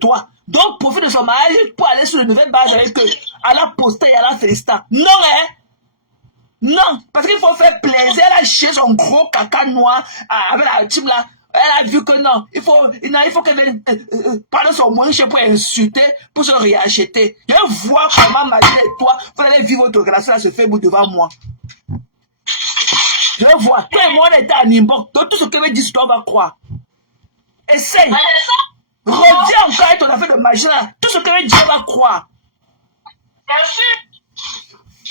toi. Donc, profite de son mariage pour aller sur de nouvelles bases avec eux. À la poster et à la féliciter. Non, hein? Non, parce qu'il faut faire plaisir. Elle a cherché son gros caca noir avec la team là. Elle a vu que non, il faut qu'elle parle son moins cher pour insulter, pour se réacheter. Je vois comment Magina et toi, vous allez vivre votre relation là, se fait devant moi. Je vois, tout le monde était en inbox, donc tout ce que me dit, toi va croire. Essaye. Reviens encore avec ton affaire de Magina, tout ce que me dit, va croire.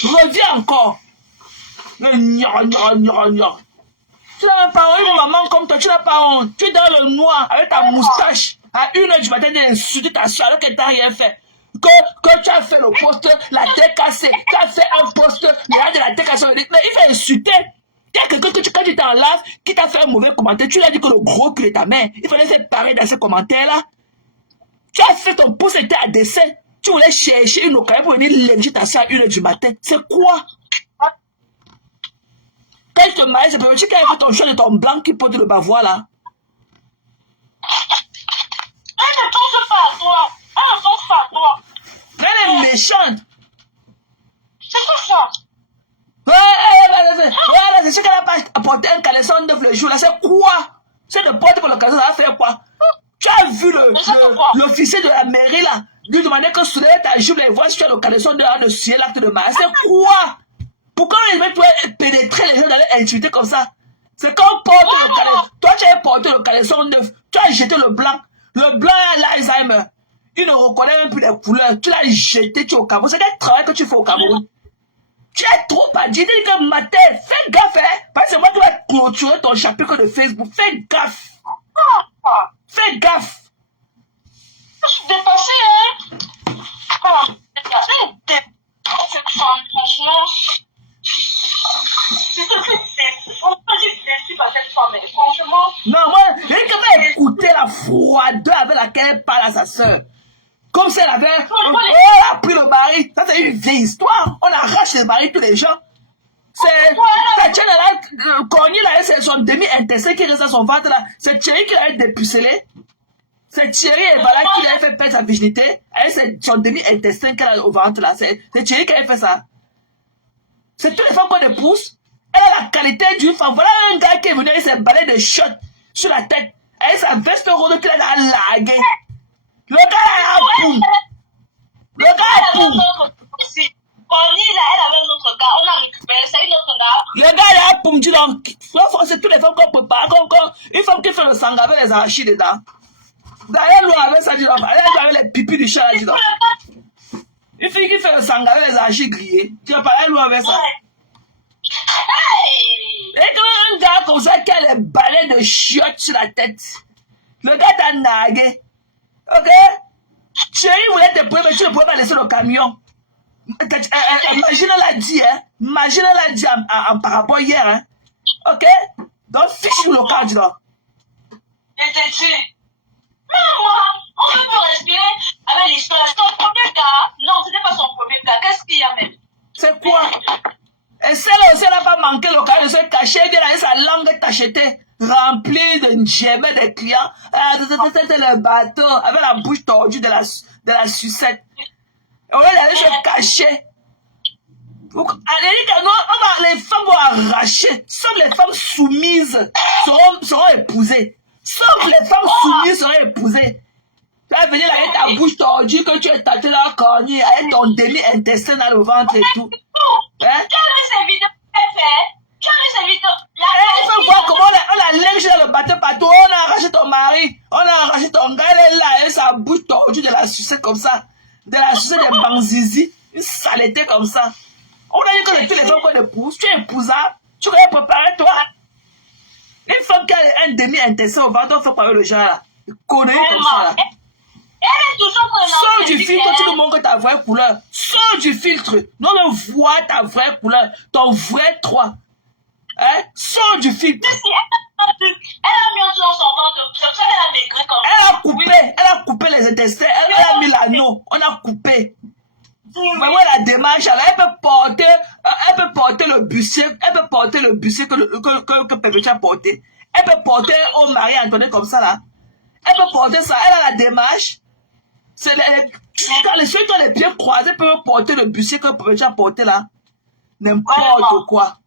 Reviens encore. Tu n'as même pas une maman comme toi, tu n'as pas honte. Tu es dans le noir avec ta moustache. À 1h du matin, d'insulter ta soeur alors qu'elle t'a rien fait. Que tu as fait le poste, la tête cassée. Tu as fait un poste, de la tête cassée. Mais il faut insulter. Il y a quelqu'un que quand tu t'es en live, qui t'a fait un mauvais commentaire, tu lui as dit que le gros cul est ta mère. Il fallait faire pareil dans ces commentaires-là. Tu as fait ton pouce, était à dessin. Tu voulais chercher une occasion pour venir léger ta soeur à 1h du matin. C'est quoi? Quand je te marie, c'est parce que quand il fait ton choix de ton blanc qui porte le bavois là. Elle ne pense pas à toi. Elle ne pense pas à toi. Elle est méchante. C'est quoi ça? Ouais, c'est ce qu'elle a pas apporté un caleçon neuf le jour là. C'est quoi? C'est de porter pour le caleçon, ça va faire quoi? Tu as vu l'officier de la mairie là, lui demander que soulève ta jupe et voir si tu as le caleçon de signer l'acte de mariage. C'est quoi? Pourquoi les mecs doivent pénétrer les gens dans l'intimité comme ça? C'est quand on porte le caleçon. Toi, tu as porté le caleçon neuf. Tu as jeté le blanc. Le blanc a l'Alzheimer. Il ne reconnaît même plus les couleurs. Tu l'as jeté, tu es au Cameroun. C'est quel travail que tu fais au Cameroun? Tu es trop agité que matin. Fais gaffe, hein. Parce que moi, tu vas clôturer ton chapitre de Facebook. Fais gaffe. Fais gaffe. Je suis dépassée, hein. Dépassée. Cette femme, franchement. C'est tout déçu. On peut dire déçu par cette femme, mais franchement. Non, moi, j'ai quand même écouté la froideur avec laquelle elle parle à sa soeur. Comme si elle avait. Elle a pris le mari. Ça, c'est une vieille histoire. On arrache le mari tous les gens. C'est. La tienne, elle a. Corny, là, c'est son demi-intestin qui reste dans son ventre, là. C'est Thierry qui l'a dépucelé. C'est Thierry et voilà qui lui a fait perdre sa virginité. Elle, c'est son demi-intestin qu'elle a au ventre, là. C'est Thierry qui a fait ça. C'est toutes les femmes qu'on épouse. Elle a la qualité d'une femme. Voilà un gars qui est venu avec ses balais de shot sur la tête. Elle, sa veste rose qu'il a largué. Le gars a un poum. Le gars a un poum. Connie, là, elle avait un autre gars. On a récupéré. C'est une autre gars. Le gars il a un poum. Dis donc. C'est toutes les femmes qu'on prépare. Une femme qui fait le sang avec les arachis dedans. D'ailleurs, l'eau avec ça, dis donc. Elle avec les pipis du chat, dis donc. Une fille qui fait le sang avec les arachis grillés. Tu vas parler l'eau avec ça. Et quand un gars comme ça qui a les balais de chiottes sur la tête. Le gars t'a nagué. Ok? Thierry voulait te prendre, mais tu ne pouvais pas laisser le camion. Imagine l'a dit, hein. Imagine l'a dit en par rapport hier, hein. Ok? Donc, fiche le camp, dis donc. Je te dis. Mais moi, on peut pas respirer avec l'histoire. C'est ton premier gars. Non, ce n'est pas son premier gars. Qu'est-ce qu'il y a même? C'est quoi? Et celle aussi, elle n'a pas manqué l'occasion de se cacher, elle a sa langue tachetée, remplie de njébé des clients. C'était le bateau, avec la bouche tordue de la sucette. Et on allait se cacher. Les femmes vont arracher. Seules les femmes soumises seront épousées. Seules les femmes soumises seront épousées. Tu vas venir là avec ta bouche tordue, que tu es tâté dans la cornille, avec ton demi-intestin dans le ventre et tout. Hein? Tu as vu ces vidéos que tu fais? Tu as vu ces vidéos? Il faut voir comment on a lèche dans le bateau partout. On a arraché ton mari, on a arraché ton gars, elle est là, avec sa bouche tordue de la sucette comme ça. De la sucette de banzizi, une saleté comme ça. On a dit que tous les femmes qu'on épouse, tu es épousable, tu vas préparer toi. Une femme qui a un demi-intestin au ventre, on fait pas le genre là. Connerie comme ça là. Elle est toujours sors du filtre, tu nous montres ta vraie couleur. Sors du filtre. Non, on voit ta vraie couleur. Ton vrai 3. Hein? Sors du filtre. Elle a mis un truc dans son ventre. C'est pour ça qu'elle a maigri comme ça. Elle a coupé les intestins. Elle a mis l'anneau. On a coupé. Mais ouais, la démarche, elle peut porter le bustier. Elle peut porter le bustier que Pépé a porté. Elle peut porter au mari Antoinette comme ça là. Elle peut porter ça. Elle a la démarche. C'est quand ceux qui ont les pieds croisés peuvent porter le bustier que peut déjà porter là. N'importe quoi.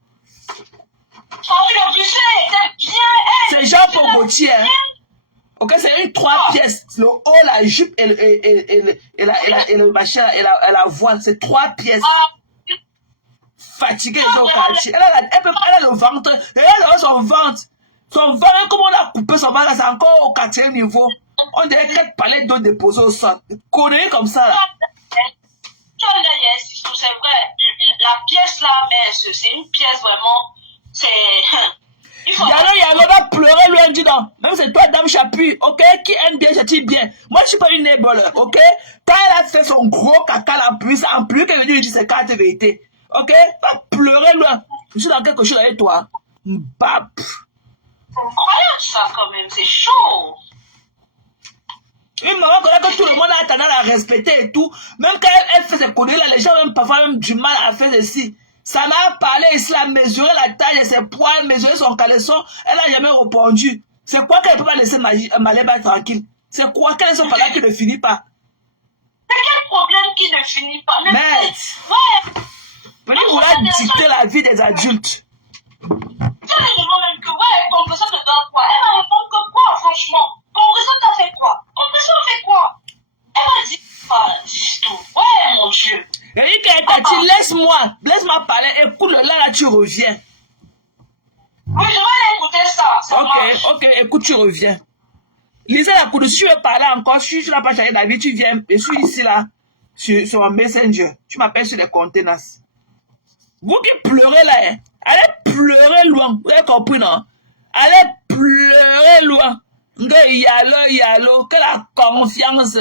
Le bustier était bien. C'est Jean Paul Gaultier. Hein. Ok, c'est une 3 pièces. Le haut, la jupe et le machin et la voile. C'est 3 pièces. Fatiguée au quartier. Elle a le ventre. Elle a son ventre. Son ventre, comme on a coupé son ventre, c'est encore au 4e niveau. On dirait 4 palettes d'eau déposées au sol. Connerie comme ça. Là. C'est vrai. La pièce là, mais c'est une pièce vraiment. C'est. Yalo va pleurer, lui, dit non. Même c'est toi, Dame Chapuis, ok, qui aime bien, j'attire bien. Moi, je suis pas une nébole, ok. Quand elle a fait son gros caca là, en plus qu'elle veut dire, c'est carte vérité. Ok, va pleurer, lui. Je suis dans quelque chose avec toi. Bap. C'est incroyable ça, quand même, c'est chaud. Une maman connaît que tout le monde a tendance à la respecter et tout. Même quand elle fait ses conneries là, les gens même parfois même du mal à faire ceci. Ça m'a parlé ici, elle a mesuré la taille de ses poils, mesuré son caleçon, elle n'a jamais répondu. C'est quoi qu'elle ne peut pas laisser Maleba tranquille? C'est quoi qu'elle sont pas là qui ne finit pas? C'est quel problème qui ne finit pas? Mais, ouais. Venez vouloir dicter la vie des adultes. Je me demande même que, ouais, ton personne te donne quoi? Elle va répondre que quoi, franchement? Ton réseau t'a fait quoi? Ton réseau fait quoi? Elle m'a dit pas du tout. Ouais, mon Dieu. Et Tati, laisse-moi parler, écoute-le, là, tu reviens. Oui, je vais écouter ça. Ok, écoute, tu reviens. Lisa, la coude, si tu veux parler encore, si tu n'as pas changé d'avis, tu viens, je suis ici, là, sur un Messenger. Tu m'appelles sur les conteneurs. Vous qui pleurez, là, hein, allez pleurer loin. Vous avez compris, non? Allez pleurer loin. Yalo, que la confiance.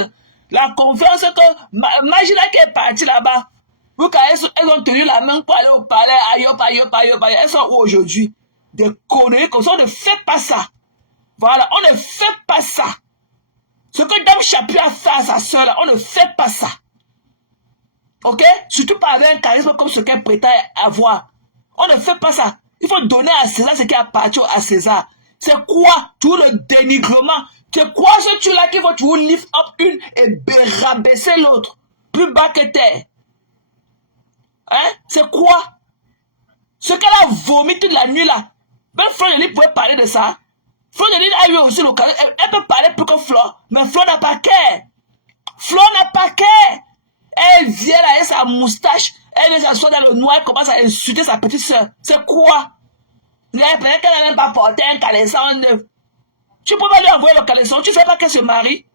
La confiance que Magina qui est partie là-bas. Vous quand elles ont tenu la main pour aller au palais, aïe, elles sont où aujourd'hui? Des conneries comme ça, on ne fait pas ça. Voilà, on ne fait pas ça. Ce que Dame Chapuis a fait à sa soeur là, on ne fait pas ça. Ok? Surtout pas avec un charisme comme ce qu'elle prétend avoir. On ne fait pas ça. Il faut donner à César ce qui appartient à César. C'est quoi tout le dénigrement? C'est quoi ce truc-là qui va toujours lift up une et rabaisser l'autre? Plus bas que terre. Hein? C'est quoi? Ce qu'elle a vomi toute la nuit là. Même Fleur pouvait parler de ça. Fleur a eu aussi l'occasion. Elle peut parler plus que Fleur. Mais Fleur n'a pas cœur. Fleur n'a pas cœur. Elle vient là avec sa moustache. Elle vient s'asseoir dans le noir. Elle commence à insulter sa petite soeur. C'est quoi? Elle n'a même pas porté un caleçon neuf. Tu ne peux pas lui envoyer le caleçon. Tu ne fais pas qu'elle se marie.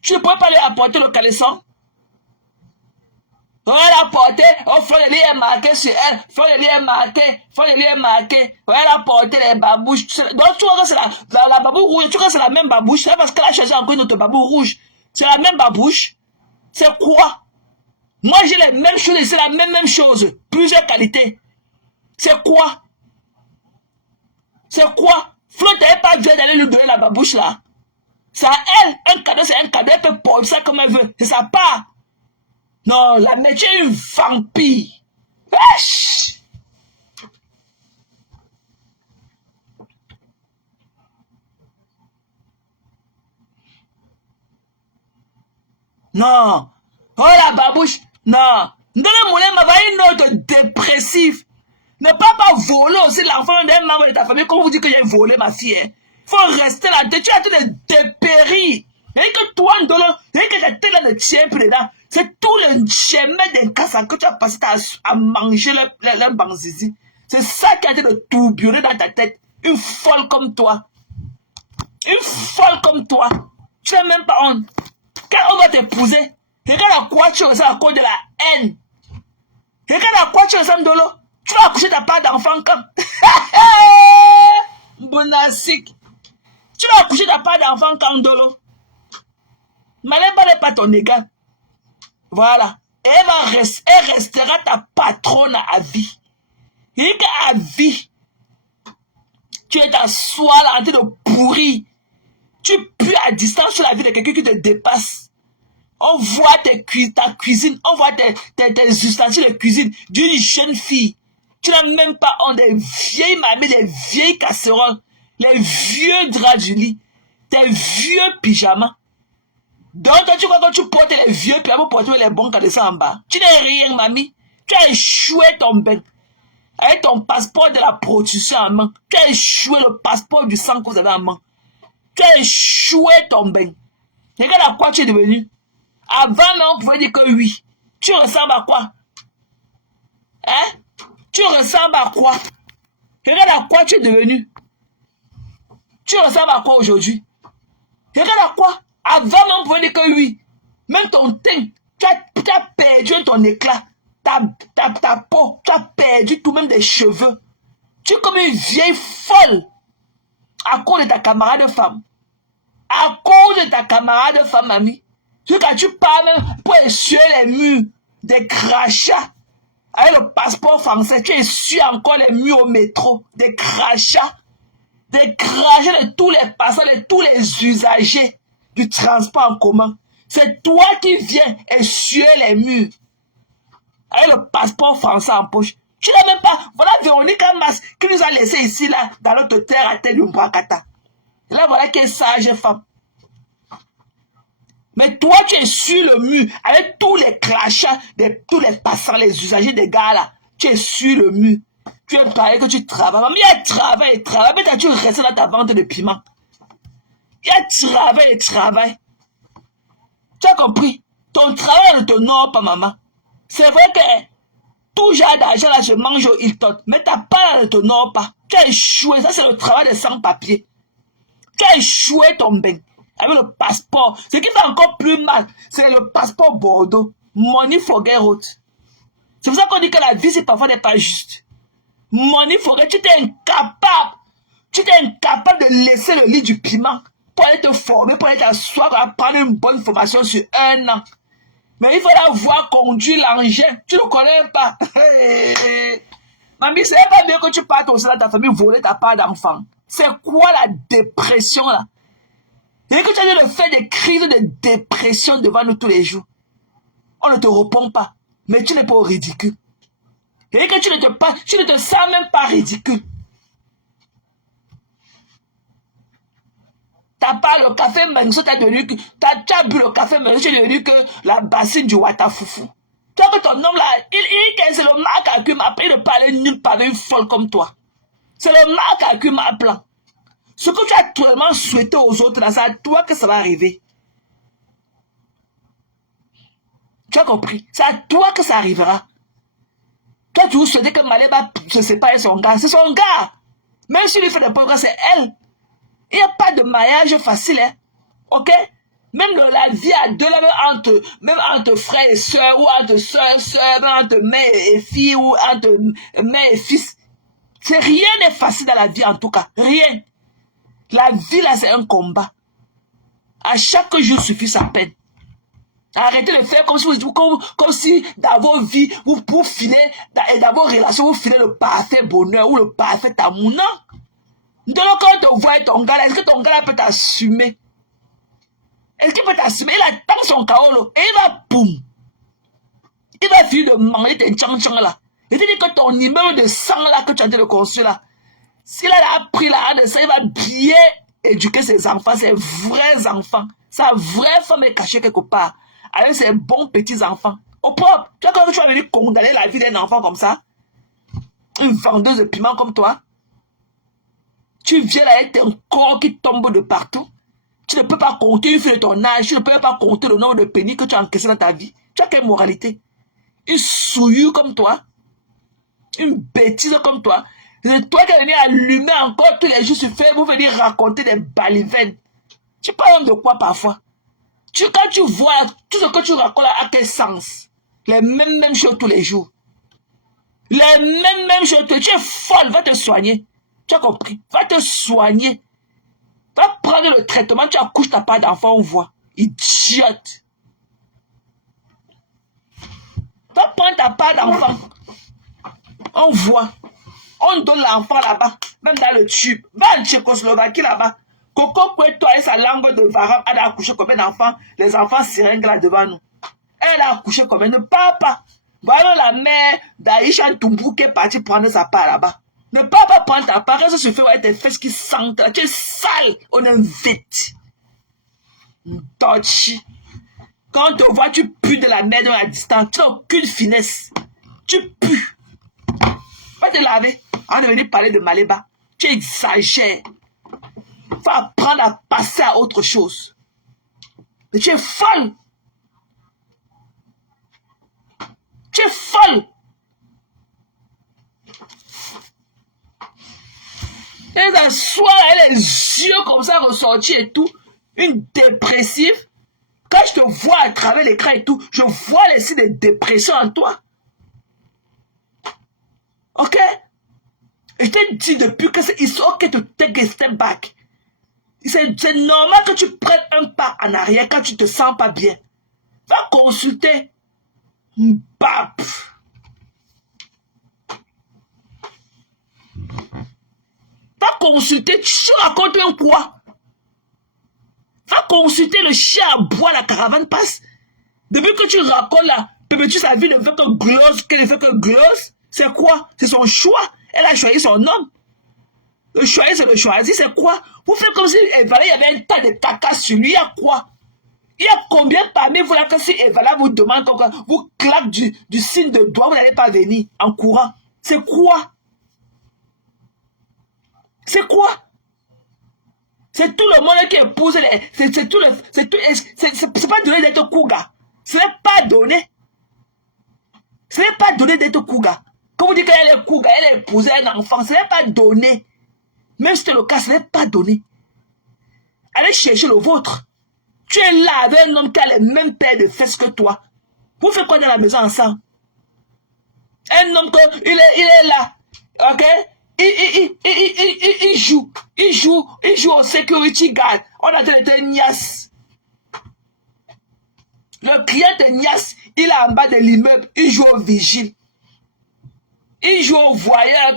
Tu ne pourrais pas lui apporter le caleçon. On l'a porté. Oh, Fleur est marqué sur elle. Fleur est marqué. On l'a porté les babouches. Donc, tu vois que c'est la babou rouge. Tu vois que c'est la même babouche. C'est parce qu'elle a choisi encore une autre babou rouge. C'est la même babouche. C'est quoi? Moi, j'ai les mêmes choses et c'est la même chose. Plusieurs qualités. C'est quoi? C'est quoi? Fleur t'avais pas dû d'aller lui donner la babouche là. C'est à elle. Un cadeau, c'est un cadeau. Elle peut porter ça comme elle veut. C'est sa part. Non, la métier est une vampire. Wesh! Non. Oh la babouche. Non. Ndele m'a une autre dépressif. Ne pas voler aussi l'enfant d'un membre de ta famille quand vous dites que j'ai volé ma fille. Il faut rester là. Tu es en train de dépérir. Et que toi, Ndolo, et que la tête là ne tient plus dedans. C'est tout le chemin d'un casse que tu as passé à manger le banzizi. C'est ça qui a été de tourbillonner dans ta tête. Une folle comme toi. Une folle comme toi. Tu n'as même pas honte. Quand on va t'épouser, regarde à quoi tu ressembles à cause de la haine. Regarde à quoi tu ressembles, Ndolo. Tu vas accoucher ta part d'enfant quand? Bonasik. Tu vas accoucher ta part d'enfant quand, Ndolo? Maleba n'est pas ton égal. Voilà. Elle restera ta patronne à vie. Et qu'à vie, tu es ta soie là en train de pourrir. Tu pues à distance sur la vie de quelqu'un qui te dépasse. On voit ta cuisine, on voit tes ustensiles de cuisine d'une jeune fille. Tu n'as même pas honte des vieilles mamies, des vieilles casseroles, les vieux draps du lit, tes vieux pyjamas. Donc, tu crois que tu portes les vieux, puis après porter les bons quand tu descends en bas. Tu n'es rien, mamie. Tu as échoué ton bain. Avec ton passeport de la prostitution en main. Tu as échoué le passeport du sang que vous avez en main. Tu as échoué ton bain. Regarde à quoi tu es devenu. Avant, on pouvait dire que oui. Tu ressembles à quoi? Hein? Tu ressembles à quoi? Regarde à quoi tu es devenu. Tu ressembles à quoi aujourd'hui? Regarde à quoi? Avant, on pouvait dire que oui. Même ton teint, tu as perdu ton éclat. Ta peau, tu as perdu tout, même des cheveux. Tu es comme une vieille folle. À cause de ta camarade femme. À cause de ta camarade femme, mamie. Quand tu parles même pour essuyer les murs, des crachats. Avec le passeport français, tu essuies encore les murs au métro. Des crachats. Des crachats de tous les passants, de tous les usagers du transport en commun. C'est toi qui viens essuyer les murs. Avec le passeport français en poche. Tu n'as même pas... Voilà Véronique Amas qui nous a laissé ici, là, dans notre terre à terre du Mbrakata. Là, voilà qu'elle est sage femme. Mais toi, tu es sur le mur, avec tous les crachats de tous les passants, les usagers des gars là. Tu es sur le mur. Tu es parlé que tu travailles. Mais il y a travail et travail. Mais tu restes dans ta vente de piment. Il y a travail et travail. Tu as compris? Ton travail ne te honore pas, maman. C'est vrai que tout genre d'argent là, je mange au Hilton. Mais ta part ne te honore pas. Tu as échoué. Ça, c'est le travail de sans-papier. Tu as échoué ton bain. Avec le passeport. Ce qui fait encore plus mal, c'est le passeport Bordeaux. Money forget road. C'est pour ça qu'on dit que la vie, c'est parfois n'est pas juste. Money forget, tu t'es incapable. Tu t'es incapable de laisser le lit du piment pour aller te former, pour aller t'asseoir, pour apprendre une bonne formation sur 1 an. Mais il faut avoir conduit l'engin. Tu ne connais pas. Mamie, c'est pas bien que tu partes au sein de ta famille voler ta part d'enfant. C'est quoi la dépression là? Et que tu as de faire des crises de dépression devant nous tous les jours. On ne te répond pas. Mais tu n'es pas au ridicule. Et que tu ne te sens même pas ridicule. T'as pas le café Menso, tu as bu le café Menso, tu es devenu que la bassine du Watafoufou. Toi que ton homme là, c'est le marque à cul après de parler nulle part avec une folle comme toi. C'est le marque à cul plan. Ce que tu as actuellement souhaité aux autres, là, c'est à toi que ça va arriver. Tu as compris? C'est à toi que ça arrivera. Toi, tu vous souhaitais que Maléba se sépare de son gars. C'est son gars. Même s'il lui fait des progrès, c'est elle. Il n'y a pas de mariage facile, hein. Ok? Même la vie à deux, là, même entre frères et sœurs, ou entre sœurs, même entre mère et fille, ou entre mère et fils. Rien n'est facile dans la vie, en tout cas. Rien. La vie, là, c'est un combat. À chaque jour suffit sa peine. Arrêtez de faire comme si dans vos vies, pour filer, dans vos relations, vous filez le parfait bonheur ou le parfait amour. Non. Donc, quand tu vois ton gars là, est-ce que ton gars là peut t'assumer? Est-ce qu'il peut t'assumer? Il attend son chaos, et il va boum. Il va finir de manger tes tchang-tchang là. Et tu dis que ton immeuble de sang là que tu as en train de construire là, s'il a appris là de ça, il va bien éduquer ses enfants, ses vrais enfants. Sa vraie femme est cachée quelque part, avec ses bons petits-enfants. Au propre, tu vois quand tu vas venir condamner la vie d'un enfant comme ça, une vendeuse de piment comme toi, tu viens là avec un corps qui tombe de partout. Tu ne peux pas compter une fille de ton âge, tu ne peux pas compter le nombre de pénis que tu as encaissé dans ta vie. Tu as quelle moralité? Une souillure comme toi, une bêtise comme toi, c'est toi qui es venu allumer encore tous les jours sur Facebook, vous venir raconter des balivernes. Tu parles de quoi parfois? Quand tu vois tout ce que tu racontes à quel sens? Les mêmes choses tous les jours. Les mêmes choses. Tu es folle, va te soigner. Tu as compris? Va te soigner. Va prendre le traitement, tu accouches ta part d'enfant, on voit. Idiote. Va prendre ta part d'enfant. On voit. On donne l'enfant là-bas, même dans le tube. Va en Tchécoslovaquie là-bas. Coco Pueto et sa langue de varan, elle a accouché combien d'enfants? Les enfants seringues là devant nous. Elle a accouché combien? Ne parle pas. Voilà la mère d'Aïcha Ntoumbu qui est partie prendre sa part là-bas. Ne parle pas prendre ta part. Qu'est-ce que tu fais avec tes fesses qui sentent? Tu es sale. On est vite. Dodgy. Quand on te voit, tu pues de la merde à la distance. Tu n'as aucune finesse. Tu pues. Va te laver. On est venu parler de Maléba. Tu exagères. Faut apprendre à passer à autre chose. Mais tu es folle. Tu es folle. Elle s'assoit, elle a les yeux comme ça ressortis et tout. Une dépressive. Quand je te vois à travers l'écran et tout, je vois les signes de dépression en toi. Ok? Et je t'ai dit depuis que c'est ok to take a step back. C'est normal que tu prennes un pas en arrière quand tu te sens pas bien. Va consulter. Bap. Va consulter. Tu racontes un quoi? Va consulter le chien à bois, la caravane passe. Depuis que tu racontes là, Pépétu, sa vie ne fait que gloss, qu'elle ne fait que gloss. C'est quoi? C'est son choix. Elle a choisi son homme. Le choix, c'est le choisir, c'est quoi? Vous faites comme si Evala, il y avait un tas de caca sur lui, il y a quoi? Il y a combien parmi vous là que si Evala vous demande, vous claque du signe de doigt, vous n'allez pas venir en courant? C'est quoi? C'est quoi? C'est tout le monde qui épouse, c'est pas donné d'être couga. Ce n'est pas donné. Ce n'est pas donné d'être couga. Quand vous dites qu'elle est couga, elle a épousé un enfant, ce n'est pas donné. Même si c'est le cas, ce n'est pas donné. Allez chercher le vôtre. Tu es là avec un homme qui a les mêmes paires de fesses que toi. Vous faites quoi dans la maison ensemble? Un homme, il est là. Ok? Il joue au security guard. On a été niasse. Le client de niasse, il est en bas de l'immeuble, il joue au vigile. Il joue au voyeur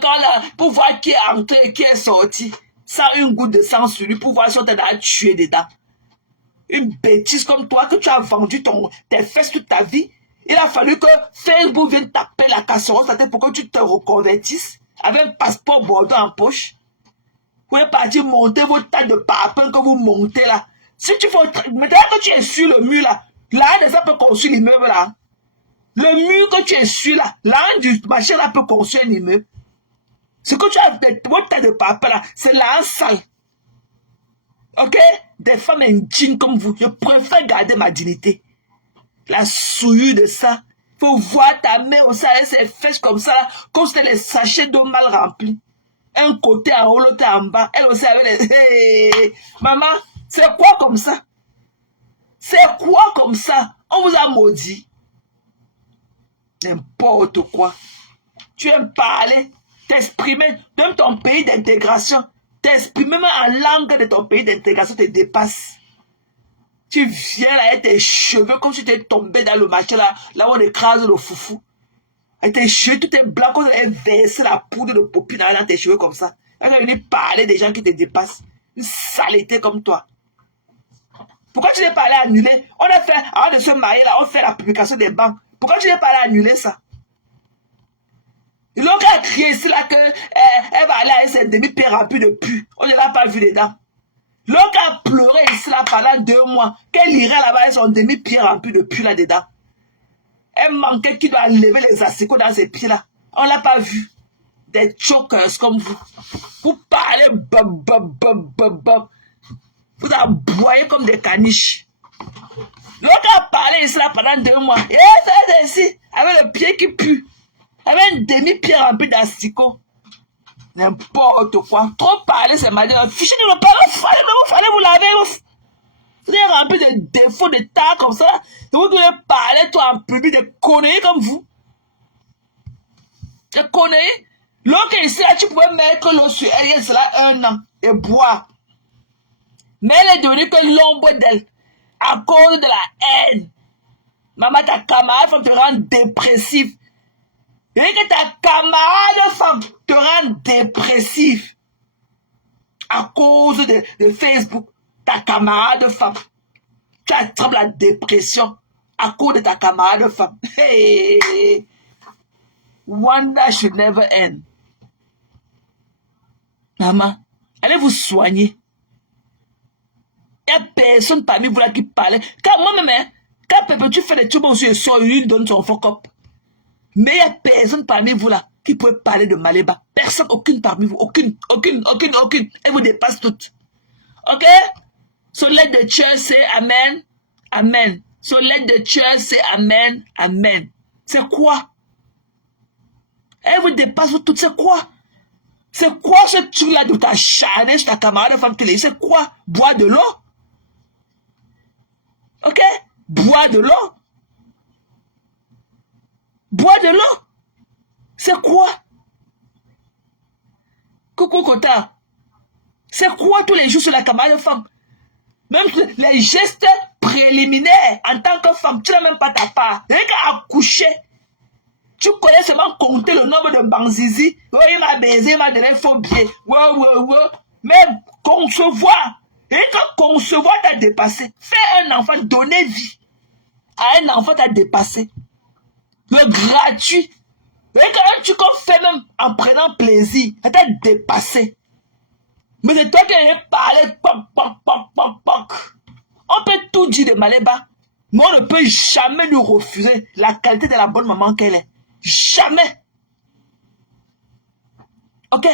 pour voir qui est entré et qui est sorti. Sans une goutte de sang sur lui pour voir si on t'a tué dedans. Une bêtise comme toi que tu as vendu tes fesses toute ta vie. Il a fallu que Facebook vienne taper la casserole sur ta tête pour que tu te reconvertisses avec un passeport Bordeaux en poche. Vous êtes parti monter vos tas de parpaings que vous montez là. Si tu fais... Maintenant que tu es sur le mur là, l'un des gens peut construire l'immeuble là. Le mur que tu es sur là, l'un du machin là peut construire un immeuble. Ce que tu as, votre tas de parpaings là, c'est l'un sale. Ok? Des femmes indignes comme vous, je préfère garder ma dignité. La souillure de ça. Faut voir ta mère aussi avec ses fesses comme ça, comme c'était les sachets d'eau mal remplis. Un côté en haut, l'autre en bas. Elle aussi avec les... Hey, maman, c'est quoi comme ça? C'est quoi comme ça? On vous a maudit. N'importe quoi. Tu aimes parler, t'exprimer, même ton pays d'intégration. T'exprimer même en langue de ton pays d'intégration te dépasse. Tu viens là avec tes cheveux comme si tu étais tombé dans le marché là où on écrase le foufou. Avec tes cheveux, tout est blanc, comme on a versé la poudre de popine dans tes cheveux comme ça. Elle est venue parler des gens qui te dépassent. Une saleté comme toi. Pourquoi tu n'es pas allé annuler? On a fait, avant de se marier là, on fait la publication des banques. Pourquoi tu n'es pas allé annuler ça? L'autre a crié ici là qu'elle va aller avec ses demi-pieds remplis de pu. On ne l'a pas vu dedans. L'autre a pleuré ici là pendant 2 mois. Qu'elle irait là-bas avec son demi-pied rempli de pu là-dedans. Elle manquait qui doit lever les asticots dans ses pieds là. On ne l'a pas vu. Des chokers comme vous. Vous parlez vous aboyez comme des caniches. L'autre a parlé ici là pendant 2 mois. Et c'est ici, avec le pied qui pue. Avec un demi-pied rempli d'asticots. N'importe quoi. Trop parler, c'est mal. Fichez de le parler, fallait vous laver. Vous êtes rempli de défauts, de tas comme ça. Et vous devez parler, toi, en public, de conneries comme vous. De conneries. L'autre ici, là, tu pouvais mettre l'eau sur elle, il y a cela 1 an, et boire. Mais elle est devenue que l'ombre d'elle, à cause de la haine. Maman, ta camarade femme te rend dépressif. Et que ta camarade femme te rend dépressif. À cause de Facebook, ta camarade femme. Tu attrapes la dépression à cause de ta camarade femme. Hey! Wonder should never end. Maman, allez vous soigner. Il n'y a personne parmi vous là qui parle. Car moi-même, Quand Perpétue fait des trucs aussi, il sort, il donne son fuck up. Mais il n'y a personne parmi vous là qui peut parler de Maléba. Personne, aucune parmi vous. Aucune. Elle vous dépasse toutes. Ok? So let the church say amen. Amen. So let the church say amen. Amen. C'est quoi? Elle vous dépasse toutes. C'est quoi? C'est quoi ce truc-là de ta charnée sur ta camarade de femme télé? C'est quoi? Bois de l'eau? Ok? Bois de l'eau? Bois de l'eau? C'est quoi? Coucou Kota. C'est quoi tous les jours sur la camarade de femme? Même les gestes préliminaires en tant que femme, tu n'as même pas ta part. Rien qu'à accoucher. Tu connais seulement compter le nombre de banzizi. Oh, il m'a baisé, il m'a donné un faux billet. Ouais. Même concevoir. Rien que concevoir t'a dépassé. Faire un enfant, donner vie à un enfant t'a dépassé. Le gratuit. Rien qu'un truc qu'on fait même en prenant plaisir, t'a dépassé. Mais c'est toi qui as parlé. On peut tout dire de Maléba. Mais on ne peut jamais lui refuser la qualité de la bonne maman qu'elle est. Jamais. Ok?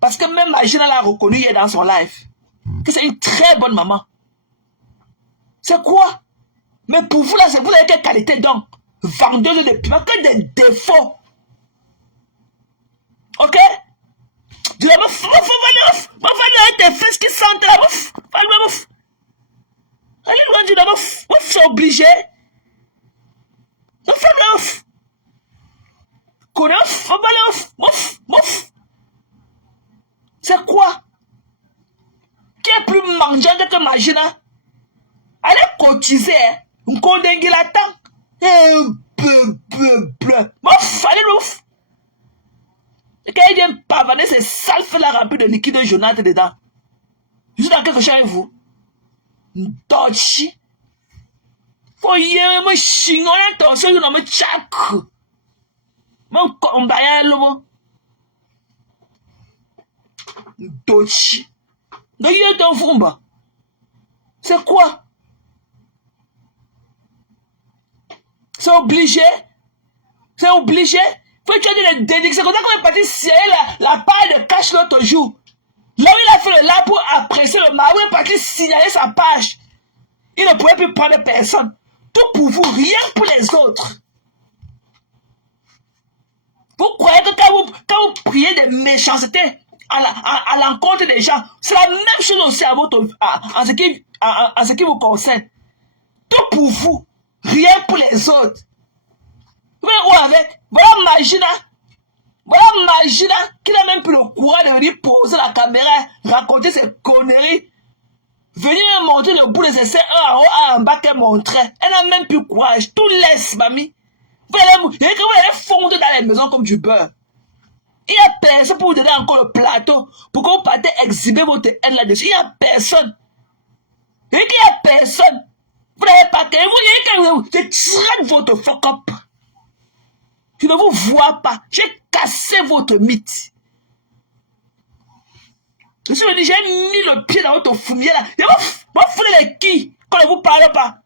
Parce que même Magina l'a reconnu hier dans son live. Que c'est une très bonne maman. C'est quoi? Mais pour vous là, vous avez quelle qualité donc? Vendeuse de piment, que des défauts. Ok? Tu vas me tes fesses qui sentent la bouffe. Allez, loin du bouffe. Ouf, c'est obligé. Ouf. Ouf. C'est quoi? Qui est plus mangeante que Magina? Allez cotiser. On condamne la temps. Ouf, allez, ouf. Et quand il vient pavaner ces sales feux là remplis de liquide jaunâtre dedans. Je suis dans quelque chose avec vous. Ntochi. Faut y aller, me chignoler, torse, je me tchak. Mon combat, l'homme. Ntochi. Donc, il est un fumba. C'est quoi? C'est obligé. Faut que tu aies des dédictions. C'est comme ça qu'on est parti serrer la paille de cash l'autre jour. Là où il a fait le là pour apprécier le mari, il est parti signaler sa page. Il ne pouvait plus prendre personne. Tout pour vous, rien pour les autres. Vous croyez que quand vous priez des méchancetés à l'encontre des gens, c'est la même chose aussi en ce qui vous concerne. Tout pour vous, rien pour les autres. Mais où avec? Voilà Magina qui n'a même plus le courage de venir poser la caméra, raconter ses conneries. Venir me montrer le bout des essais, un en haut, un en bas qu'elle montrait. Elle n'a même plus courage. Tout laisse, mamie. Vous allez fondre dans les maisons comme du beurre. Il n'y a personne pour vous donner encore le plateau pour que vous partez exhiber votre haine là-dessus. Il n'y a personne. Il n'y a personne. Vous n'avez pas qu'à vous. Je traite votre fuck up. Je ne vous vois pas. J'ai cassé votre mythe. Je suis venu, j'ai mis le pied dans votre fumier là. Vous foutez les qui quand ne vous parle pas.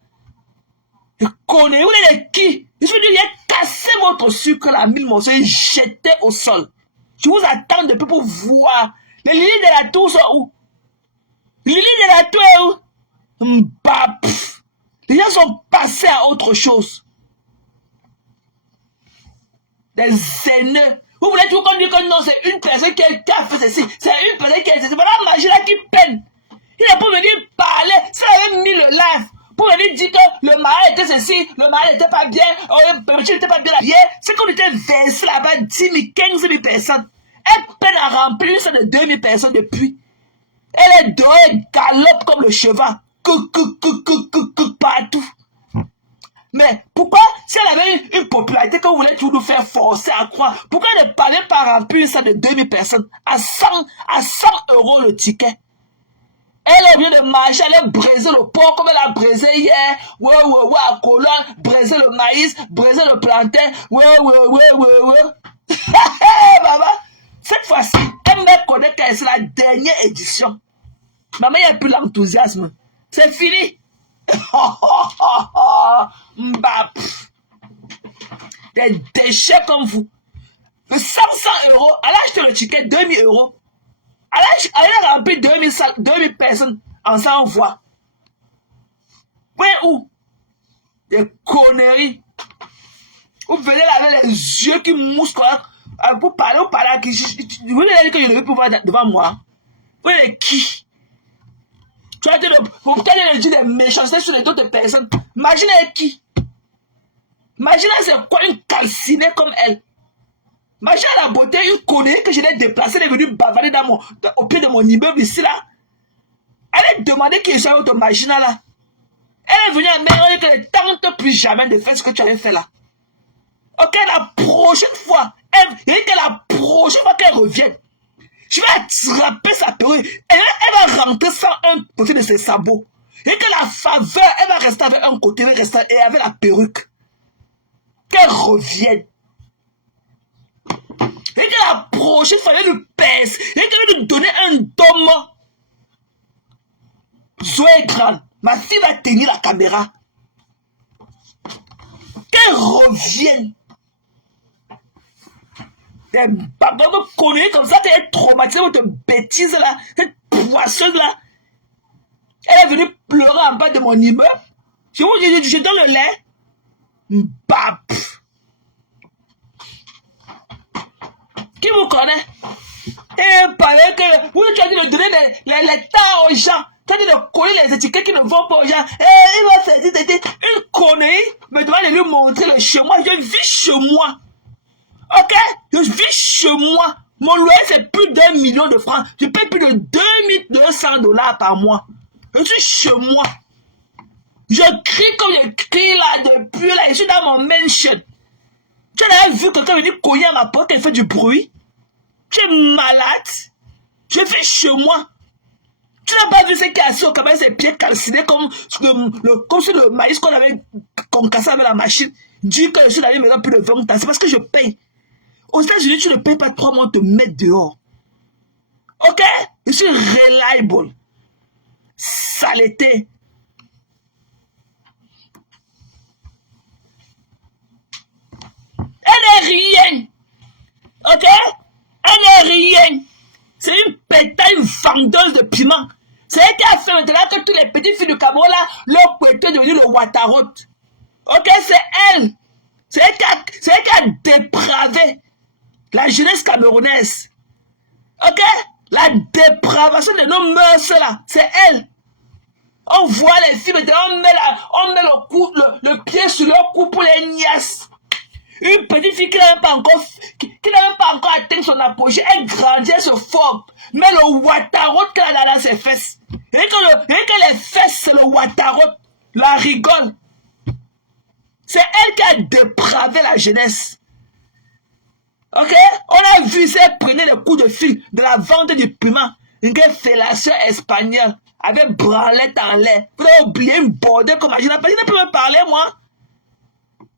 Je connais, vous les qui. Je suis venu, j'ai cassé votre sucre là, 1000 morceaux, j'ai jeté au sol. Je vous attends depuis pour voir. Les lilies de la tour sont où? Les lilies de la tour est où? Mbap. Les gens sont passés à autre chose. Des haineux. Vous voulez tout qu'on dise que non, c'est une personne qui a fait ceci. C'est une personne qui a fait ceci. Voilà Magina qui peine. Il est pour venir parler. Ça avait mis le live. Pour venir dire que le mari était ceci, le mari n'était pas bien, le monsieur n'était pas bien habillé. C'est qu'on était versé là-bas 10 000, 15 000 personnes. Elle peine à remplir ça de 2 000 personnes depuis. Elle est dehors, elle galope comme le cheval. Partout. Mais pourquoi, si elle avait une popularité que vous voulez tout nous faire forcer à croire, pourquoi elle ne parlait pas remplir ça de 2000 personnes à 100 € le ticket? Elle, au lieu de marcher, elle a braisé le porc comme elle a braisé hier. Ouais, à Cologne, braisé le maïs, braisé le plantain. Ouais. Maman, cette fois-ci, elle me connaît que c'est la dernière édition. Maman, il n'y a plus l'enthousiasme. C'est fini. Mbap. Des déchets comme vous. De 500 euros, allez acheter le ticket 2000 euros. Allez remplir 2000 personnes en sans voix. Point où? Des conneries. Vous venez là avec les yeux qui moussent quoi. Vous parlez à qui? Vous voulez dire que je ne veux pas voir devant moi. Vous voulez qui? Tu as dit de dire des méchancetés sur les autres personnes. Imaginez qui? Imaginez c'est quoi une calcinée comme elle. Imaginez la beauté, une connerie que je l'ai déplacée, elle est venue bavarder au pied de mon immeuble ici là. Elle a demandé qu'il soit votre magina là. Elle est venue à me dire qu'elle ne tente plus jamais de faire ce que tu avais fait là. Ok, la prochaine fois, qu'elle revienne, je vais attraper sa perruque. Elle va rentrer sans un côté de ses sabots. Et que la faveur, elle va rester avec un côté et avec la perruque. Qu'elle revienne. Et que la prochaine fois, elle nous pèse. Et qu'elle va nous donner un dôme. Zoé grande. Ma fille va tenir la caméra. Qu'elle revienne. Des babons conneries comme ça, t'es traumatisé votre bêtise là, cette poisseuse là. Elle est venue pleurer en bas de mon immeuble. Je donne le lait. Bap. Qui vous connaît? Et paraît que vous tu as dit de donner les tas aux gens. Tu as dit de coller les étiquettes qui ne vont pas aux gens. Et il va faire une connerie. Mais tu vas lui montrer le chez moi. Je vis chez moi. Ok? Je vis chez moi. Mon loyer, c'est plus d'1 million de francs. Je paye plus de 2200 $ par mois. Je suis chez moi. Je crie comme je crie là depuis là. Je suis dans mon mansion. Tu as vu quelqu'un venir cogner à ma porte et fait du bruit? Tu es malade? Je vis chez moi. Tu n'as pas vu ce qui est assis au cabaret, ses pieds calcinés comme sur le maïs qu'on cassait avec la machine. Dis que je suis dans une maison plus de 20 ans. C'est parce que je paye. Aux États-Unis, tu ne payes pas 3 mois, on te met dehors. Ok? Je suis reliable. Saleté. Elle n'est rien. Ok? Elle n'est rien. C'est une pétaille, une vendeuse de piment. C'est elle qui a fait maintenant que tous les petits filles du Cameroun là, leur pété est devenu le Watarot. Ok? C'est elle. C'est elle qui a dépravé la jeunesse camerounaise. Ok? La dépravation de nos mœurs là, c'est elle. On voit les filles, on met le pied sur leur cou pour les nièces. Une petite fille qui n'a même pas encore atteint son apogée, elle grandit, elle se forme. Mais le Watarot qu'elle a dans ses fesses. Et que les fesses, c'est le Watarot. La rigole. C'est elle qui a dépravé la jeunesse. Ok? On a vu ça, prenait le coup de fil de la vente du piment. Une fellation espagnole avec branlette en l'air. Vous avez oublié une bordée comme je n'ai pas pu me parler, moi.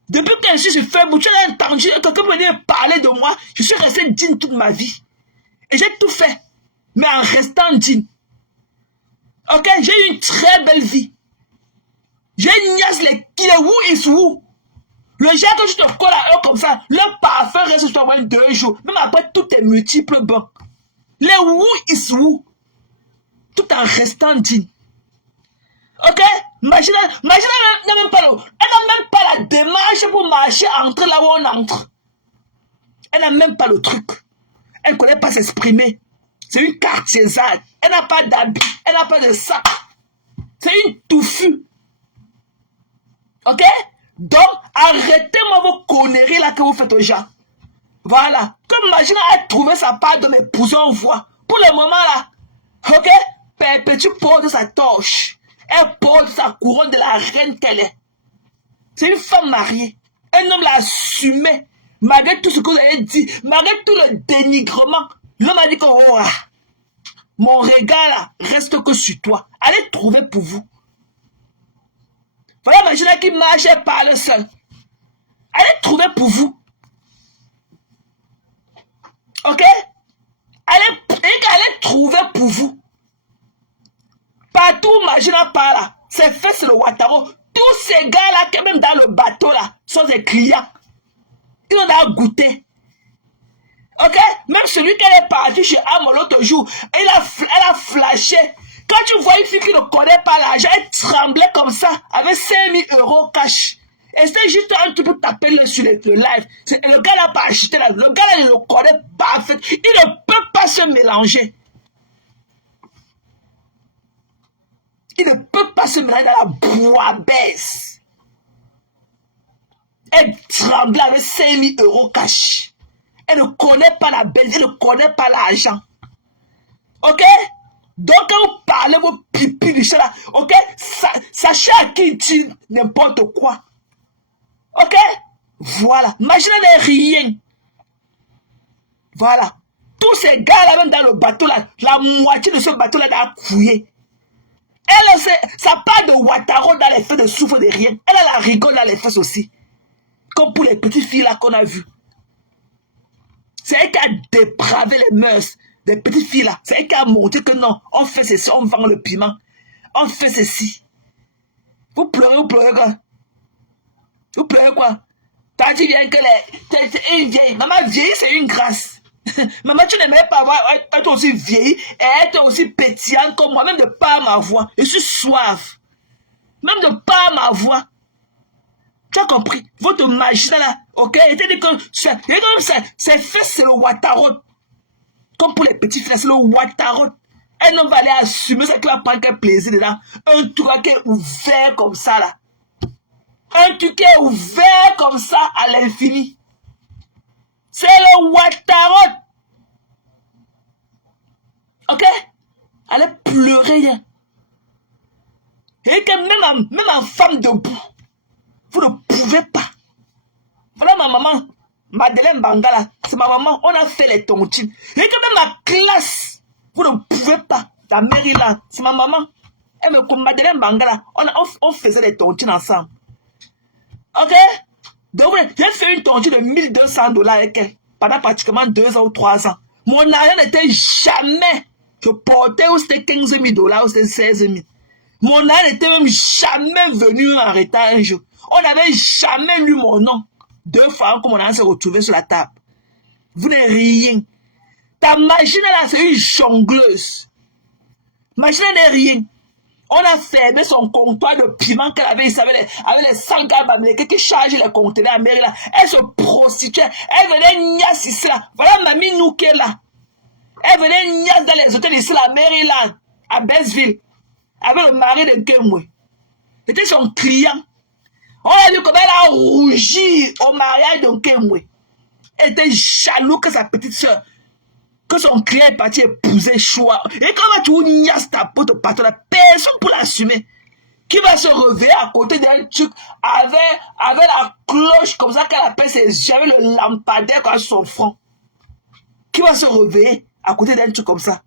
Depuis que je suis sur Facebook, tu as entendu quelqu'un venir parler de moi. Je suis resté digne toute ma vie. Et j'ai tout fait. Mais en restant digne. Ok? J'ai eu une très belle vie. J'ai niaise les who is who. Le genre que je te colle à eux comme ça, le parfum reste sur toi 2 jours. Même après tous tes multiples bancs. Les who is who. Tout en restant digne. Ok? Imagine, elle n'a même pas la démarche pour marcher, entrer là où on entre. Elle n'a même pas le truc. Elle ne connaît pas s'exprimer. C'est une cartiésade. Elle n'a pas d'habit. Elle n'a pas de sac. C'est une touffue. Ok? Donc, arrêtez-moi vos conneries là que vous faites aux gens. Voilà. Comme imagine, elle trouvé sa part de m'épouser en voix. Pour le moment là. Ok? Perpétue porte sa torche. Elle porte sa couronne de la reine qu'elle est. C'est une femme mariée. Un homme l'a assumé. Malgré tout ce que vous avez dit, malgré tout le dénigrement, l'homme a dit que oh, mon regard là reste que sur toi. Allez trouver pour vous. Voilà, imaginez qui marche et parle seul. Allez trouver pour vous. Ok? Allez trouver pour vous. Partout, imaginez par là. Ses fesses, c'est le Ouattaro. Tous ces gars-là, même dans le bateau, là, sont des clients. Ils en ont goûté. Ok? Même celui qui est parti chez Amo l'autre jour, elle a flashé. Quand tu vois une fille qui ne connaît pas l'argent, elle tremblait comme ça, avec 5 000 € cash. Et c'était juste un truc pour taper sur le live. Le gars n'a pas acheté là. Le gars là, il le connaît parfait. Il ne peut pas se mélanger. Il ne peut pas se mélanger dans la bouillabaisse. Elle tremblait avec 5 000 € cash. Elle ne connaît pas la belle, elle ne connaît pas l'argent. Ok? Donc, quand vous parlez vos pipis du chat là, ok? Sachez à qui dit n'importe quoi. Ok? Voilà. Imaginez rien. Voilà. Tous ces gars-là, même dans le bateau là, la moitié de ce bateau-là a couillé. Elle, ça part de Ouattaro dans les fesses de souffle de rien. Elle a la rigole dans les fesses aussi. Comme pour les petites filles là qu'on a vues. C'est elle qui a dépravé les mœurs des petites filles là. C'est elle qui a montré que non, on fait ceci, on vend le piment. On fait ceci. Vous pleurez quoi? Vous pleurez quoi? Quand tu viens que t'es une vieille. Maman vieille, c'est une grâce. Maman, tu n'aimerais pas avoir, être aussi vieille et être aussi pétillante comme moi, même de pas ma voix. Je suis soif. Même de pas ma voix. Tu as compris? Votre magie là, ok? C'est fait, c'est le Ouattaro. Comme pour les petits frères, c'est le Ouattaro. Elle ne va aller assumer ça qui va prendre quel plaisir dedans. Un truc qui est ouvert comme ça là. Un truc qui est ouvert comme ça à l'infini. C'est le Ouattaro. Ok? Elle pleurait. Hein. Et que même en femme debout, vous ne pouvez pas. Voilà ma maman, Madeleine Bangala, c'est ma maman, on a fait les tontines. Et que même ma classe, vous ne pouvez pas. La Maryland, c'est ma maman. Elle me comme Madeleine Bangala, on faisait les tontines ensemble. Ok? Donc, j'ai fait une tontine de 1 200 $ avec elle pendant pratiquement 2 ans ou 3 ans. Mon argent n'était jamais. Je portais où c'était 15 000 $ ou c'était 16 000. Mon argent n'était même jamais venu en retard un jour. On n'avait jamais lu mon nom. 2 fois que mon argent s'est retrouvé sur la table. Vous n'êtes rien. Ta machine là, c'est une jongleuse. Machine n'est rien. On a fermé son comptoir de piment qu'elle avait ici avec les 100 gars américains qui chargeaient les conteneurs américains là. Elle se prostituait. Elle venait niasse ici là. Voilà Mamie Nouké là. Elle venait niasse dans les hôtels ici là, Maryland, à Bassville. Avec le mari de Kemwe. C'était son client. On a vu comment elle a rougi au mariage de Kemwe. Elle était jaloux que sa petite soeur, que son client est parti épouser choix. Et comment tu niasses ta pote patron, personne pour l'assumer. Qui va se réveiller à côté d'un truc avec la cloche comme ça qu'elle appelle ses yeux, avec le lampadaire sur son front. Qui va se réveiller à côté d'un truc comme ça?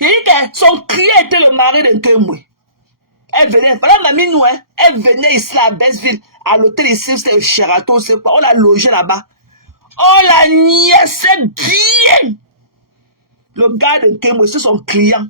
Il dit que son client était le mari de Kemwe. Elle venait, voilà Mamie Noué, elle venait ici à Bassville, à l'hôtel ici, c'était le Sheraton, c'est quoi, on l'a logé là-bas. On la niaisait bien. Le gars de Kemwe, c'est son client.